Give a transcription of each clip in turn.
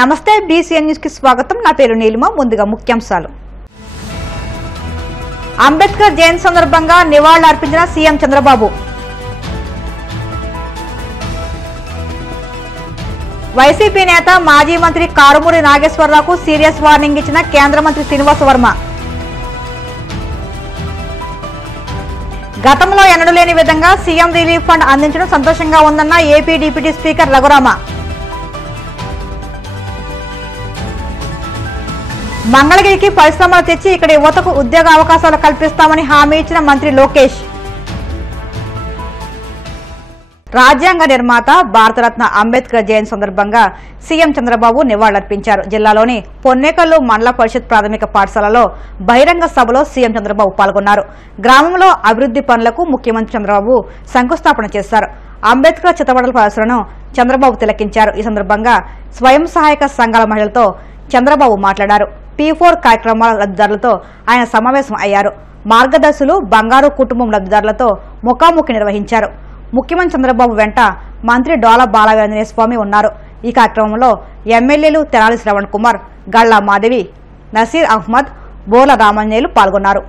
నమస్తే BCN news కి స్వాగతం. నా పేరు నీలిమ. ముందుగా ముఖ్యాంశాలు. అంబేద్కర్ జయంతి సందర్భంగా నివాళులర్పించిన సీఎం చంద్రబాబు. వైసీపీ నేత మాజీ మంత్రి కారుమూరి నాగేశ్వరరావుకు సీరియస్ వార్నింగ్ ఇచ్చిన కేంద్ర మంత్రి శ్రీనివాస వర్మ. గతంలో ఎన్నడూ లేని విధంగా సీఎం రిలీఫ్ ఫండ్ అందించడం సంతోషంగా ఉందన్న ఏపీ డిప్యూటీ స్పీకర్ రఘురామ. మంగళగిరికి పరిశ్రమలు తెచ్చి ఇక్కడ యువతకు ఉద్యోగ అవకాశాలు కల్పిస్తామని హామీ ఇచ్చిన మంత్రి లోకేష్. రాజ్యాంగ నిర్మాత భారతరత్న అంబేద్కర్ జయంతి సందర్భంగా సీఎం చంద్రబాబు నివాళులర్పించారు. జిల్లాలోని పొన్నేకల్లు మండల పరిషత్ ప్రాథమిక పాఠశాలలో బహిరంగ సభలో సీఎం చంద్రబాబు పాల్గొన్నారు. గ్రామంలో అభివృద్ధి పనులకు ముఖ్యమంత్రి చంద్రబాబు శంకుస్థాపన చేశారు. అంబేద్కర్ చిత్రపటాల ప్రదర్శనను చంద్రబాబు తిలకించారు. ఈ సందర్భంగా స్వయం సహాయక సంఘాల మహిళలతో చంద్రబాబు మాట్లాడారు. P4 కార్యక్రమాల లబ్ధిదారులతో ఆయన సమావేశం అయ్యారు. మార్గదర్శులు బంగారు కుటుంబం లబ్ధిదారులతో ముఖాముఖి నిర్వహించారు. ముఖ్యమంత్రి చంద్రబాబు వెంట మంత్రి డోలా బాలవీరాంజనేయ స్వామి ఉన్నారు. ఈ కార్యక్రమంలో ఎమ్మెల్యేలు తెనాలి శ్రవణ్ కుమార్, గళ్లా మాధవి, నసీర్ అహ్మద్, బోర్ల రామాంజనేయులు పాల్గొన్నారు.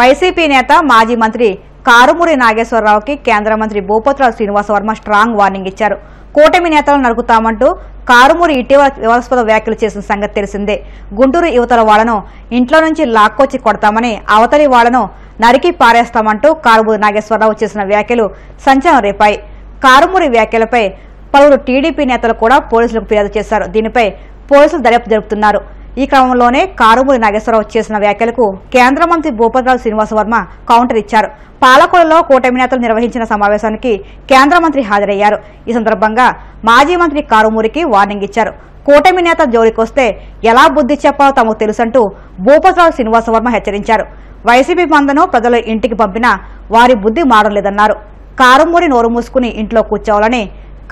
వైసీపీ నేత మాజీ మంత్రి కారుమూరి నాగేశ్వరరావుకి కేంద్ర మంత్రి భూపతిరాజు శ్రీనివాస వర్మ స్ట్రాంగ్ వార్నింగ్ ఇచ్చారు. కూటమి నేతలను నరుకుతామంటూ కారుమూరి ఇటీవల వివాదాస్పద వ్యాఖ్యలు చేసిన సంగతి తెలిసిందే. గుంటూరు యువతల వాళ్లను ఇంట్లో నుంచి లాక్కొచ్చి కొడతామని, అవతలి వాళ్లను నరికి పారేస్తామంటూ కారుమూరి నాగేశ్వరరావు చేసిన వ్యాఖ్యలు సంచలనం రేపాయి. కారుమూరి వ్యాఖ్యలపై పలువురు టీడీపీ నేతలు కూడా పోలీసులకు ఫిర్యాదు చేశారు. దీనిపై పోలీసులు దర్యాప్తు జరుపుతున్నారు. ఈ క్రమంలోనే కారుమూరి నాగేశ్వరరావు చేసిన వ్యాఖ్యలకు కేంద్ర మంత్రి భూపతిరాజు శ్రీనివాస వర్మ కౌంటర్ ఇచ్చారు. పాలకొలలో కూటమి నేతలు నిర్వహించిన సమావేశానికి కేంద్ర మంత్రి హాజరయ్యారు. ఈ సందర్భంగా మాజీ మంత్రి కారుమూరికి వార్నింగ్ ఇచ్చారు. కూటమి నేత జోలికొస్తే ఎలా బుద్ధి చెప్పాలో తమకు తెలుసంటూ భూపతిరాజు శ్రీనివాస వర్మ హెచ్చరించారు. వైసీపీ మందను ప్రజలు ఇంటికి పంపినా వారి బుద్ధి మారలేదన్నారు. కారుమూరి నోరు మూసుకుని ఇంట్లో కూర్చోవాలని,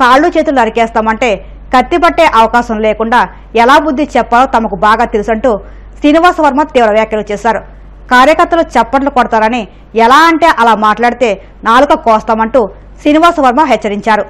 కాళ్లు చేతులు నరికేస్తామంటే కత్తిపట్టే అవకాశం లేకుండా ఎలా బుద్ధి చెప్పాలో తమకు బాగా తెలుసంటూ శ్రీనివాస వర్మ తీవ్ర వ్యాఖ్యలు చేశారు. కార్యకర్తలు చప్పట్లు కొడతారని, ఎలా అంటే అలా మాట్లాడితే నాలుక కోస్తామంటూ శ్రీనివాస వర్మ హెచ్చరించారు.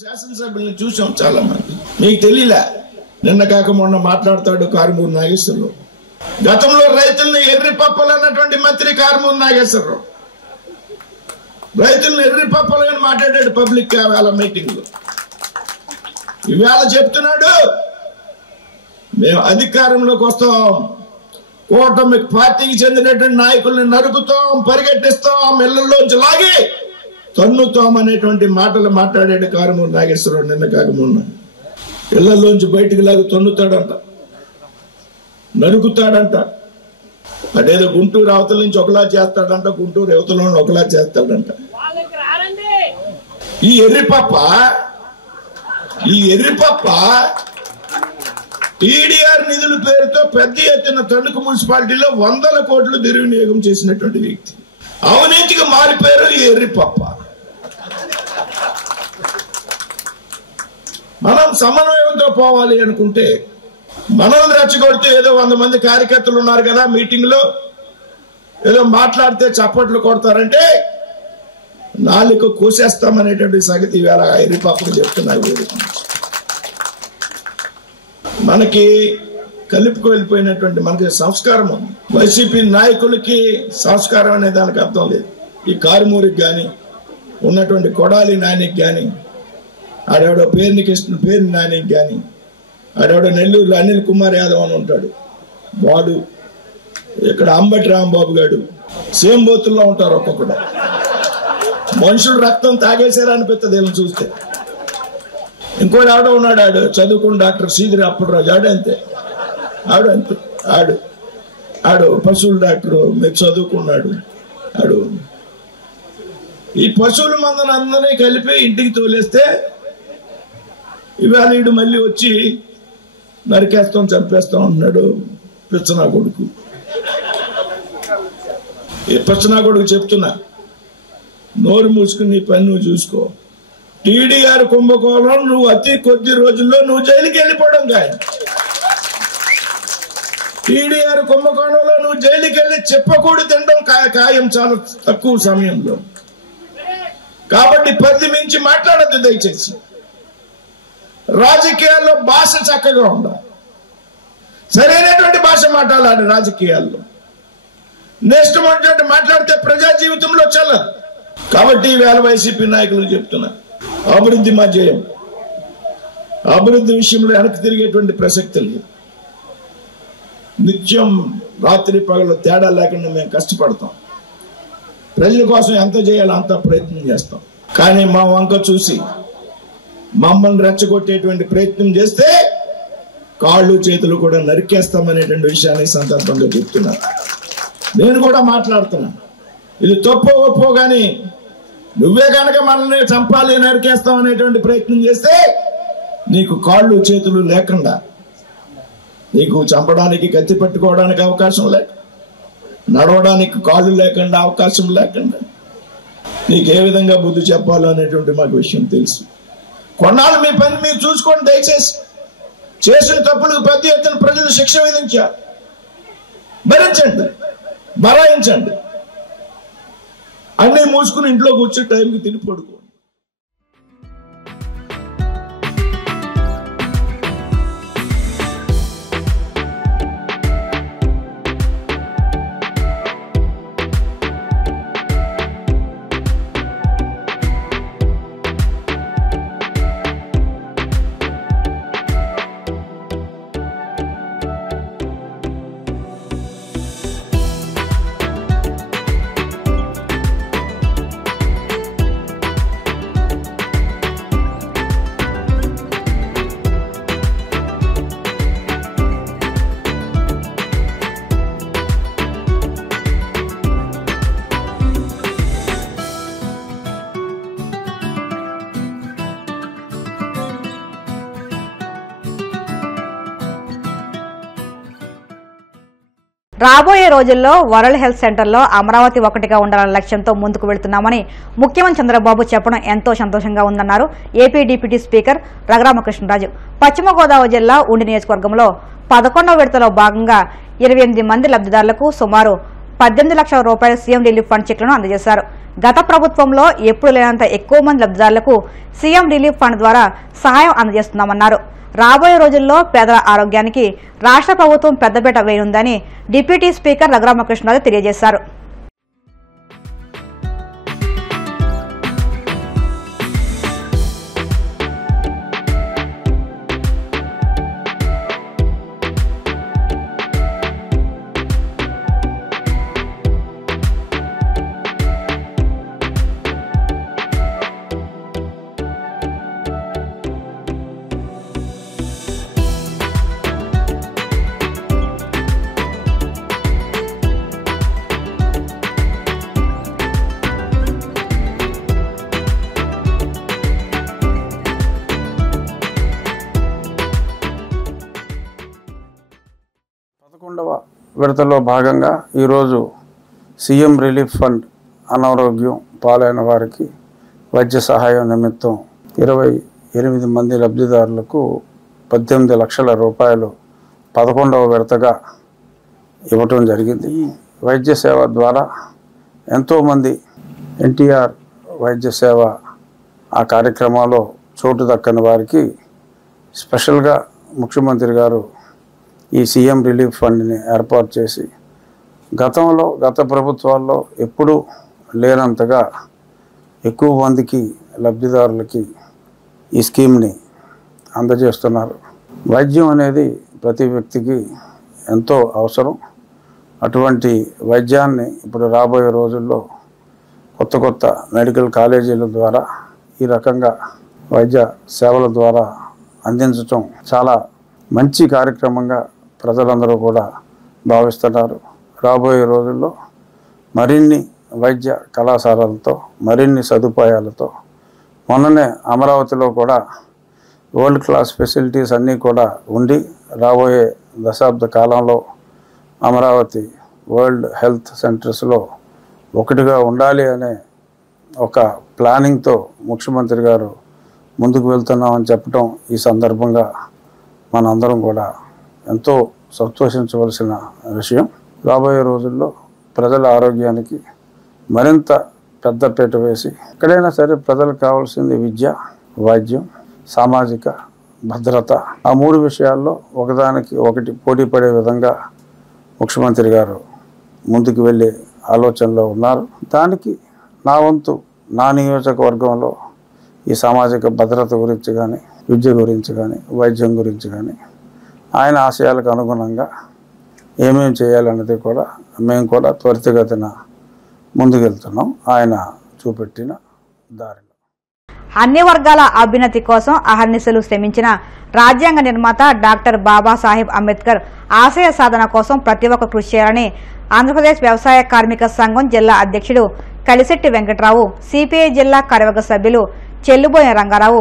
శాసనసభ్యులను చూసాం చాలా మంది. మీకు తెలియలే, నిన్న కాక మొన్న మాట్లాడతాడు కారుమూరి నాగేశ్వరరావు. గతంలో రైతులను ఎర్రి పప్పలు అన్నటువంటి మంత్రి కారుమూరి నాగేశ్వరరావు రైతులను ఎర్రి పప్పలు అని మాట్లాడాడు పబ్లిక్ వాళ్ళ మీటింగ్ లో. ఇవాళ చెప్తున్నాడు మేము అధికారంలోకి వస్తాం, కూటమి పార్టీకి చెందినటువంటి నాయకుల్ని నరుకుతాం, పరిగెట్టిస్తాం, ఇళ్లలోంచి లాగి తన్నుతామనేటువంటి మాటలు మాట్లాడాడు కారుమూరి నాగేశ్వరరావు. నిన్న కాకమున్న ఇళ్లలోంచి బయటకు లాగి తన్నుతాడంట, నరుకుతాడంట. అదేదో గుంటూరు అవతల నుంచి ఒకలా చేస్తాడంట, గుంటూరు యువతలో ఒకలా చేస్తాడంట. ఈ ఎర్రిపప్ప టీడీఆర్ నిధుల పేరుతో పెద్ద ఎత్తున తణుకు మున్సిపాలిటీలో 100 కోట్లు దుర్వినియోగం చేసినటువంటి వ్యక్తి. అవినీతికి మారిపోయారు ఈ ఎర్రిపప్ప. మనం సమన్వయంతో పోవాలి అనుకుంటే మనల్ని రెచ్చగొడుతూ ఏదో 100 మంది కార్యకర్తలు ఉన్నారు కదా మీటింగ్ లో, ఏదో మాట్లాడితే చప్పట్లు కొడతారంటే నాలుగు కోసేస్తామనేటువంటి సంగతి ఇవాళ ఐరిపాపకు చెప్తున్నారు. మనకి కలుపుకు వెళ్ళిపోయినటువంటి మనకి సంస్కారం ఉంది. వైసీపీ నాయకులకి సంస్కారం అనే దానికి అర్థం లేదు. ఈ కారుమూరికి కానీ ఉన్నటువంటి కొడాలి నానికి కానీ ఆడెవడో పేరుని నానికి కానీ ఆడెవడో నెల్లూరులో అనిల్ కుమార్ యాదవ్ అని ఉంటాడు, వాడు ఇక్కడ అంబటి రాంబాబు గారు సేమ్ బోతుల్లో ఉంటారు. ఒక్కొక్కడు మనుషులు రక్తం తాగేశారా అనిపిస్తుంది వీళ్ళని చూస్తే. ఇంకోటి ఆడ ఉన్నాడు, ఆడు చదువుకున్న డాక్టర్ సీదిరి అప్పటిరాజు, ఆడంతే ఆడు పశువుల డాక్టర్, మీరు చదువుకున్నాడు. ఆడు ఈ పశువుల మందను అందరినీ కలిపి ఇంటికి తోలేస్తే ఇవాళ వీడు మళ్ళీ వచ్చి నరికేస్తాం చంపేస్తాం అంటున్నాడు. పిచ్చనా కొడుకు, ఈ పిచ్చనా కొడుకు చెప్తున్నా, నోరు మూసుకుని నీ పని నువ్వు చూసుకో. టీడీఆర్ కుంభకోణం నువ్వు అతి కొద్ది రోజుల్లో నువ్వు జైలుకి వెళ్ళిపోవడం ఖాయం. టీడీఆర్ కుంభకోణంలో నువ్వు జైలుకి వెళ్ళి చెప్పకూడదు తినడం ఖాయం చాలా తక్కువ సమయంలో. కాబట్టి పరిధి మించి మాట్లాడద్దు దయచేసి. రాజకీయాల్లో భాష చక్కగా ఉండాలి, సరైనటువంటి భాష మాట్లాడాలి రాజకీయాల్లో. నెక్స్ట్ మాట్లాడితే ప్రజా జీవితంలో చల్లదు. కాబట్టి ఈవేళ వైసీపీ నాయకులు చెప్తున్నా, అభివృద్ధి మా జయం. అభివృద్ధి విషయంలో వెనక్కి తిరిగేటువంటి ప్రసక్తి లేదు. నిత్యం రాత్రి పగలు తేడా లేకుండా మేము కష్టపడతాం. ప్రజల కోసం ఎంత చేయాలో అంత ప్రయత్నం చేస్తాం. కానీ మా వంక చూసి మమ్మల్ని రెచ్చగొట్టేటువంటి ప్రయత్నం చేస్తే కాళ్ళు చేతులు కూడా నరికేస్తామనేటువంటి విషయాన్ని సందర్భంగా చెప్తున్నా. నేను కూడా మాట్లాడుతున్నా, ఇది తప్పో ఒప్పో కానీ నువ్వే కనుక మనల్ని చంపాలి నరికేస్తాం అనేటువంటి ప్రయత్నం చేస్తే నీకు కాళ్ళు చేతులు లేకుండా, నీకు చంపడానికి కత్తి పట్టుకోవడానికి అవకాశం లేక, నడవడానికి కాళ్ళు లేకుండా అవకాశం లేకుండా నీకు ఏ విధంగా బుద్ధి చెప్పాలో అనేటువంటి మాకు విషయం తెలుసు. కొన్నాళ్ళు మీ పని మీరు చూసుకోండి దయచేసి. చేసిన తప్పులకు పెద్ద ఎత్తున ప్రజలు శిక్ష విధించారు, భరించండి, బరాయించండి. అన్నీ మూసుకుని ఇంట్లో కూర్చొని టైంకి తిని పడుకో. రాబోయే రోజుల్లో వరల్డ్ హెల్త్ సెంటర్లో అమరావతి ఒకటిగా ఉండాలన్న లక్ష్యంతో ముందుకు వెళుతున్నామని ముఖ్యమంత్రి చంద్రబాబు చెప్పడం ఎంతో సంతోషంగా ఉందన్నారు ఏపీ డిప్యూటీ స్పీకర్ రఘురామకృష్ణరాజు. పశ్చిమ గోదావరి జిల్లా ఉండి నియోజకవర్గంలో 11వ విడతలో భాగంగా 28 మంది లబ్ధిదారులకు సుమారు 18 లక్షల రూపాయల సీఎం రిలీఫ్ ఫండ్ చెక్లను అందజేశారు. గత ప్రభుత్వంలో ఎప్పుడు లేనంత ఎక్కువ మంది లబ్ధిదారులకు సీఎం రిలీఫ్ ఫండ్ ద్వారా సహాయం అందజేస్తున్నామన్నారు. రాబోయే రోజుల్లో పేదల ఆరోగ్యానికి రాష్ట్ర ప్రభుత్వం పెద్దపీట వేయనుందని డిప్యూటీ స్పీకర్ రఘురామకృష్ణరాజు తెలియజేశారు. విడతలో భాగంగా ఈరోజు సీఎం రిలీఫ్ ఫండ్ అనారోగ్యం పాలైన వారికి వైద్య సహాయం నిమిత్తం 28 మంది లబ్ధిదారులకు 18 లక్షల రూపాయలు 11వ విడతగా ఇవ్వటం జరిగింది. ఈ వైద్య సేవ ద్వారా ఎంతోమంది ఎన్టీఆర్ వైద్య సేవ ఆ కార్యక్రమాల్లో చోటు దక్కని వారికి స్పెషల్గా ముఖ్యమంత్రి గారు ఈ సీఎం రిలీఫ్ ఫండ్ని ఏర్పాటు చేసి గత ప్రభుత్వాల్లో ఎప్పుడూ లేనంతగా ఎక్కువ మందికి లబ్ధిదారులకి ఈ స్కీమ్ని అందజేస్తున్నారు. వైద్యం అనేది ప్రతి వ్యక్తికి ఎంతో అవసరం. అటువంటి వైద్యాన్ని ఇప్పుడు రాబోయే రోజుల్లో కొత్త మెడికల్ కాలేజీల ద్వారా ఈ రకంగా వైద్య సేవల ద్వారా అందించటం చాలా మంచి కార్యక్రమంగా ప్రజలందరూ కూడా భావిస్తున్నారు. రాబోయే రోజుల్లో మరిన్ని వైద్య కళాశాలలతో మరిన్ని సదుపాయాలతో మొన్ననే అమరావతిలో కూడా వరల్డ్ క్లాస్ ఫెసిలిటీస్ అన్నీ కూడా ఉండి రాబోయే దశాబ్ద కాలంలో అమరావతి వరల్డ్ హెల్త్ సెంటర్స్లో ఒకటిగా ఉండాలి అనే ఒక ప్లానింగ్తో ముఖ్యమంత్రి గారు ముందుకు వెళ్తున్నామని చెప్పడం ఈ సందర్భంగా మనందరం కూడా ఎంతో సంతోషించవలసిన విషయం. రాబోయే రోజుల్లో ప్రజల ఆరోగ్యానికి మరింత పెద్దపీట వేసి ఎక్కడైనా సరే ప్రజలకు కావాల్సింది విద్య, వైద్యం, సామాజిక భద్రత, ఆ మూడు విషయాల్లో ఒకదానికి ఒకటి పోటీ పడే విధంగా ముఖ్యమంత్రి గారు ముందుకు వెళ్ళే ఆలోచనలో ఉన్నారు. దానికి నా వంతు నా నియోజకవర్గంలో ఈ సామాజిక భద్రత గురించి కానీ, విద్య గురించి కానీ, వైద్యం గురించి కానీ ఆయన ఆశయాలకు అనుగుణంగా ఏమేమి చేయాలన్నది కూడా మేము కూడా త్వరితగతిన ముందుకెళ్తున్నాం ఆయన చూపెట్టిన దారిలో. అన్ని వర్గాల అభ్యున్నతి కోసం అహర్నిశలు శ్రమించిన రాజ్యాంగ నిర్మాత డాక్టర్ బాబాసాహెబ్ అంబేద్కర్ ఆశయ సాధన కోసం ప్రతి ఒక్క కృషి చేయాలని ఆంధ్రప్రదేశ్ వ్యవసాయ కార్మిక సంఘం జిల్లా అధ్యక్షుడు కలిశెట్టి వెంకటరావు, సిపిఐ జిల్లా కార్యవర్గ సభ్యులు చెల్లుబోయిన రంగారావు,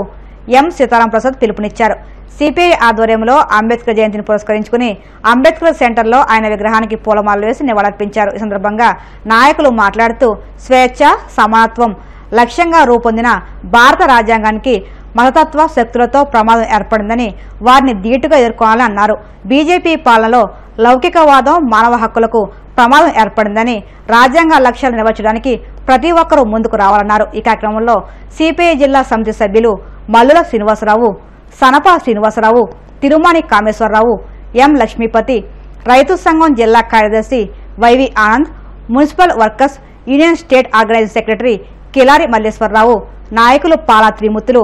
ఎం సీతారాం ప్రసాద్ పిలుపునిచ్చారు. సిపిఐ ఆధ్వర్యంలో అంబేద్కర్ జయంతిని పురస్కరించుకుని అంబేద్కర్ సెంటర్లో ఆయన విగ్రహానికి పూలమాలలు వేసి నివాళులర్పించారు. ఈ సందర్భంగా నాయకులు మాట్లాడుతూ స్వేచ్ఛ, సమానత్వం లక్ష్యంగా రూపొందిన భారత రాజ్యాంగానికి మతతత్వ శక్తులతో ప్రమాదం ఏర్పడిందని, వారిని ధీటుగా ఎదుర్కోవాలని అన్నారు. బీజేపీ పాలనలో లౌకికవాదం, మానవ హక్కులకు ప్రమాదం ఏర్పడిందని, రాజ్యాంగ లక్ష్యాలు నెరవేర్చడానికి ప్రతి ఒక్కరూ ముందుకు రావాలన్నారు. ఈ కార్యక్రమంలో సిపిఐ జిల్లా సమితి సభ్యులు మల్లుల శ్రీనివాసరావు, సనపా శ్రీనివాసరావు, తిరుమణి కామేశ్వరరావు, ఎం లక్ష్మీపతి, రైతు సంఘం జిల్లా కార్యదర్శి YV Anand, municipal workers union state organising secretary Kilari Malleswararao, నాయకులు పాలా త్రిమూర్తులు,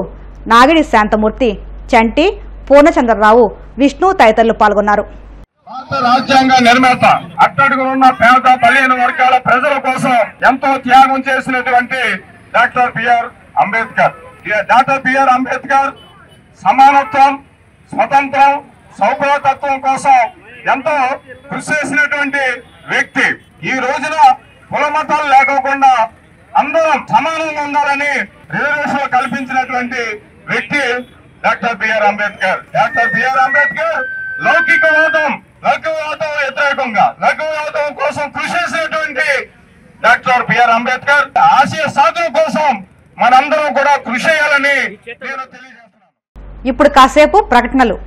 నాగిడి శాంతమూర్తి, చంటి, పూర్ణచంద్రరావు, విష్ణు తదితరులు పాల్గొన్నారు. భారత రాజ్యాంగ నిర్మాత అట్టడుగునున్న పేద బలహీన వర్గాల ప్రజల కోసం ఎంతో త్యాగం చేసినటువంటి doctor BR Ambedkar. Doctor BR Ambedkar సమానత్వం, స్వతంత్రం, సౌభ్రతత్వం కోసం ఎంతో కృషి చేసినటువంటి వ్యక్తి. ఈ రోజున కుల మతాలు లేకోకుండా అందరం సమానంగా ఉండాలని రిజర్వేషన్లు కల్పించినటువంటి వ్యక్తి doctor BR Ambedkar. Doctor BR Ambedkar లౌకికవాదం వ్యతిరేకంగా లఘువాదం కోసం కృషి చేసినటువంటి డాక్టర్ బిఆర్ అంబేద్కర్ ఆశయ సాధన కోసం మనందరం కూడా కృషి చేయాలని నేను తెలియజేస్తున్నాను. ఇప్పుడు కాసేపు ప్రకటనలు.